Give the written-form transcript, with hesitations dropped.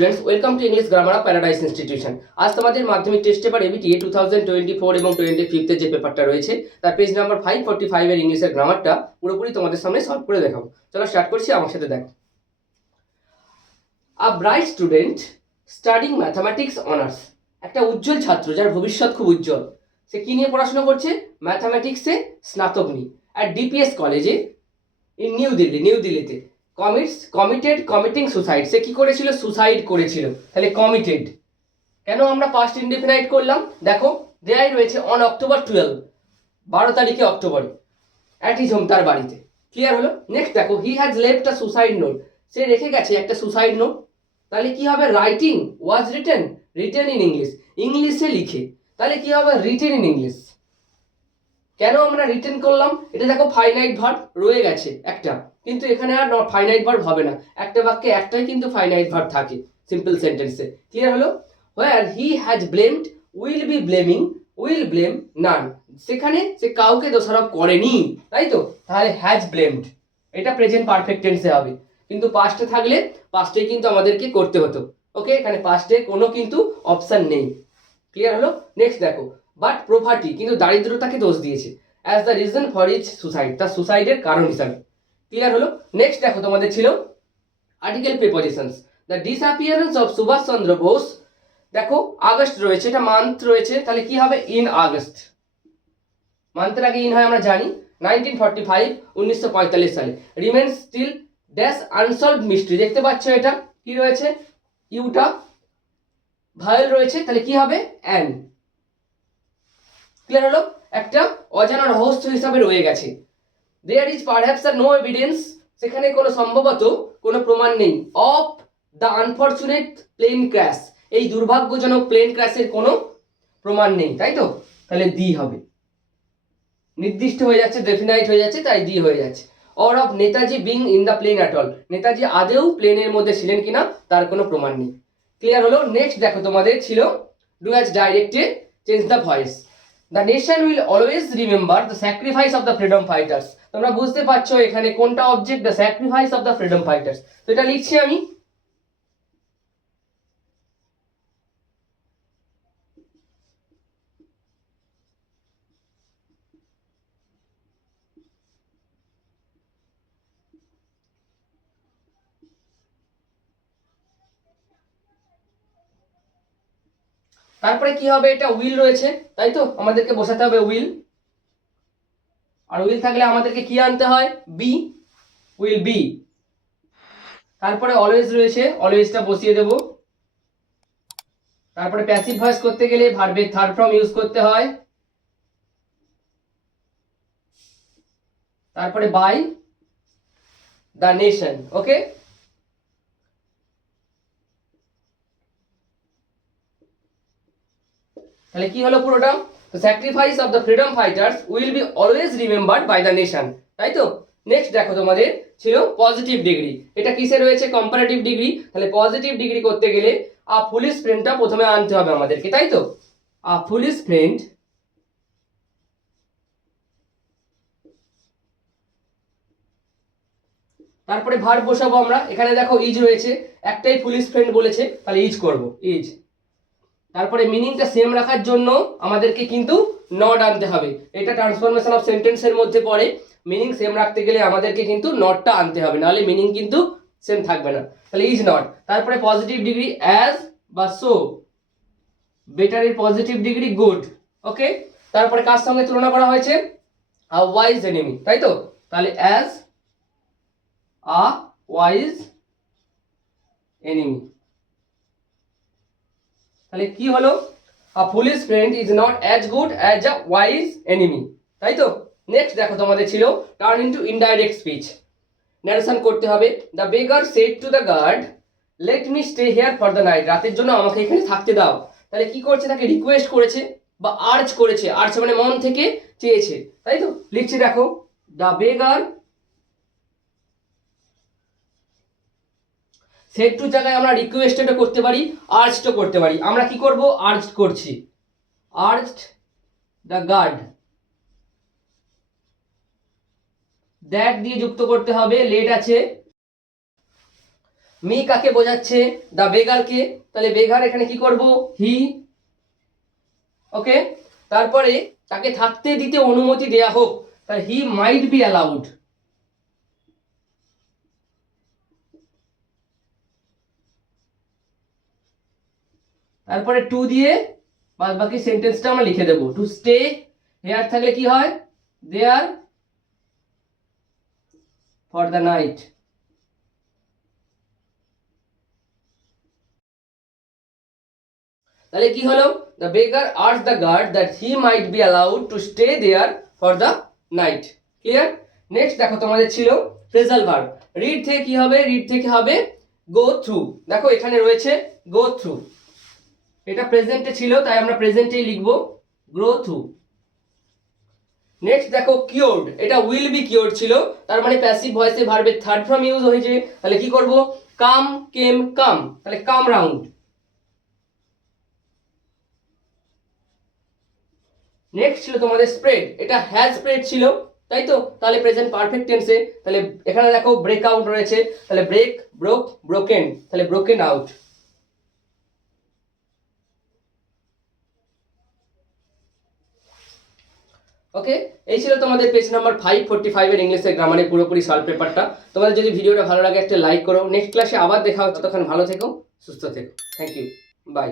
Students, welcome to English grammar of paradise institution. আজ তোমাদের মাধ্যমিক টেস্ট পেপার এবিটিএ 2024 এবং 25 যে পেপারটা রয়েছে তার পেজ নাম্বার 545 এর ইংলিশের গ্রামারটা পুরোপুরি তোমাদের সামনে সলভ করে দেখাবো। চলো স্টার্ট করছি, আমার সাথে দেখো। আ bright student studying mathematics honours, একটা উজ্জ্বল ছাত্র যার ভবিষ্যৎ খুব উজ্জ্বল। সে কি নিয়ে পড়াশোনা করছে? ম্যাথামেটিক্সে স্নাতক নিয়ে আর ডিপিএস কলেজে ইন নিউ দিল্লিতে কমিটিং সুসাইড। সে কি করেছিল? সুসাইড করেছিল। তাহলে কমিটেড। কেন আমরা পাস্ট ইনডিফিনাইট করলাম? দেখো দেয়াই রয়েছে অন অক্টোবর 12, 12 তারিখে অক্টোবরে, অ্যাট হিজ হোম, তার বাড়িতে। ক্লিয়ার হলো? নেক্সট দেখো, he has left a suicide note, সে রেখে গেছে একটা সুসাইড নোট। তাহলে কি হবে? Writing was written in English, ইংলিশে লিখে। তাহলে কি হবে? Written in English. কেন আমরা রিটেন করলাম? এটা দেখো ফাইনাইট ভার্ব রয়ে গেছে একটা, কিন্তু এখানে আর ফাইনাইট ভার্ব হবে না, একটা বাক্যে একটাই কিন্তু ফাইনাইট ভার্ব থাকে সিম্পল সেন্টেন্সে। ক্লিয়ার হলো? Where he has blamed will be blaming, will blame none, সেখানে সে কাউকে দোষারোপ করেনি, তাই তো? তাহলে হ্যাজ ব্লেমড, এটা প্রেজেন্ট পারফেক্ট টেন্সে হবে, কিন্তু পাস্টে থাকলে পাস্টে কিন্তু আমাদেরকে করতে হতো। ওকে, এখানে পাস্টে কোনো কিন্তু অপশন নেই। ক্লিয়ার হলো? নেক্সট দেখো, বাট প্রভার্টি, কিন্তু দারিদ্রতাকে দোষ দিয়েছে as the reason for is suicide, তার সুসাইডের কারণ হিসাবে। ক্লিয়ার হলো? নেক্সট দেখো তোমাদের ছিল article prepositions. The disappearance of Subhas Chandra Bose, দেখো আগস্ট রয়েছে, এটা মান্থ রয়েছে, তাহলে কি হবে? ইন আগস্ট, মান্থের আগে ইন হয় আমরা জানি। 1945 সালে। Remains still dash unsolved mystery, দেখতে পাচ্ছ এটা কি রয়েছে? ইউটা ভায়োল রয়েছে, তাহলে কি হবে? অ্যান। ক্লিয়ার হলো? একটা অজানা রহস্য হিসাবে রয়ে গেছে। There is perhaps or no evidence, সেখানে কোনো সম্ভবত কোনো প্রমাণ নেই। Of the unfortunate plane crash, এই দুর্ভাগ্যজনক প্লেন ক্র্যাশের কোনো প্রমাণ নেই, তাই তো? তাহলে দি হবে, নির্দিষ্ট হয়ে যাচ্ছে, ডেফিনাইট হয়ে যাচ্ছে, তাই দি হয়ে যাচ্ছে। Or of Netaji being in the plane at all, Netaji আদেও প্লেনের মধ্যে ছিলেন কিনা তার কোনো প্রমাণ নেই। ক্লিয়ার হলো? নেক্সট দেখো তোমাদের ছিল do as directed, change the voice. The nation will always remember the sacrifice of the freedom fighters, তোমরা বুঝতে পারছো এখানে কোনটা object? The sacrifice of the freedom fighters. তো এটা লিখছি আমি। তারপরে কি হবে? এটা উইল রয়েছে, তাই তো? আমাদেরকে বসাতে হবে উইল, আর উইল থাকলে আমাদেরকে কি আনতে হয়? Be, will be. তারপরে অলওয়েজ রয়েছে, অলওয়েজটা বসিয়ে দেব। তারপরে প্যাসিভ ভয়েস করতে গেলে ভার্বের থার্ড ফর্ম ইউজ করতে হয়। তারপরে বাই দ্য নেশন। ওকে, তাহলে কি হলো পুরোটা? Sacrifice of the freedom fighters will be always remembered by the nation, তাই তো? নেক্সট দেখো তোমাদের ছিল পজিটিভ ডিগ্রি, এটা কিসে রয়েছে? Comparative degree. তাহলে পজিটিভ ডিগ্রি করতে গেলে আ ফুলিশ ফ্রেন্ডটা প্রথমে আনতে হবে আমাদেরকে, তাই তো? আ ফুলিশ ফ্রেন্ড, তারপরে ভার্ব বসাবো আমরা। এখানে দেখো ইজ রয়েছে, একটাই ফুলিশ ফ্রেন্ড বলেছে, তাহলে ইজ করব, ইজ। তারপরে মিনিংটা সেম রাখার জন্য আমাদেরকে কিন্তু নট আনতে হবে, এটা ট্রান্সফরমেশন অফ সেন্টেন্সের মধ্যে পড়ে। মিনিং সেম রাখতে গেলে আমাদেরকে কিন্তু নটটা আনতে হবে, নাহলে মিনিং কিন্তু সেম থাকবে না। তাহলে ইজ নট। তারপরে পজিটিভ ডিগ্রি অ্যাজ বা সো, বেটারের পজিটিভ ডিগ্রি গুড। ওকে, তারপরে কার সঙ্গে তুলনা করা হয়েছে? আ ওয়াইজ এনিমি, তাই তো? তাহলে অ্যাজ আ ওয়াইজ এনিমি। তাহলে কি হলো? A foolish friend is not as good as a wise enemy, তাই তো? নেক্সট দেখো তোমাদের ছিল turn into indirect speech, narration করতে হবে। The beggar said to the guard let me stay here for the night, রাতের জন্য আমাকে এখানে থাকতে দাও। তাহলে কি করছে? তাকে রিকোয়েস্ট করেছে বা আর্জ করেছে, আর্জ মানে মন থেকে চেয়েছে, তাই তো? লিখছি দেখো, দ্য বেগার সেড টু জায়গায় আমরা রিকোয়েস্টটা করতে পারি, আর্জড করতে পারি। আমরা কি করব? আর্জড করছি, আর্জড দ্য গার্ড, দ্যাট দিয়ে যুক্ত করতে হবে, লেট আছে। মি কাকে বোঝাচ্ছে? দ্য বেগারকে। তাহলে বেগার এখানে কি করব? হি। ওকে, তারপরে তাকে থাকতে দিতে অনুমতি দেয়া হোক, তাহলে হি মাইট বি অ্যালাউড। তারপরে টু দিয়ে বাদ বাকি সেন্টেন্সটা আমরা লিখে দেবো। টু স্টে হেয়ার থাকলে কি হয়? There for the night. তাহলে কি হলো? The beggar asked the guard that he might be allowed to stay there for the night. Clear? Next দেখো তোমাদের ছিল ফ্রেজাল ভার্ব। রিড থেকে কি হবে? রিড থেকে হবে গো থ্রু। দেখো এখানে রয়েছে গো থ্রু, এটা প্রেজেন্টে ছিল তাই আমরা প্রেজেন্টেই লিখবো গ্রো থ্রু। নেক্সট দেখো কিওর্ড, এটা উইল বি কিওর্ড ছিল, তার মানে প্যাসিভ ভয়েসে ভার্বের থার্ড ফর্ম ইউজ হয়েছে। তাহলে কি করব? কাম, কেম, কাম, তাহলে কাম রাউন্ড। নেক্সট ছিল তোমাদের স্প্রেড, এটা হ্যাজ স্প্রেড ছিল, তাই তো? তাহলে প্রেজেন্ট পারফেক্ট টেন্সে। তাহলে এখানে দেখো ব্রেক আউট রয়েছে, তাহলে ব্রেক, ব্রোক, ব্রোকেন, তাহলে ব্রোকেন আউট। ওকে, এই ছিল তোমাদের পেজ নাম্বার 545 এর ইংলিশের গ্রামারের পুরোপুরি সলভ পেপারটা। তোমাদের যদি ভিডিওটা ভালো লাগে একটা লাইক করো। নেক্সট ক্লাসে আবার দেখা হচ্ছে, ততক্ষণ ভালো থেকো, সুস্থ থেকো। Thank you, by.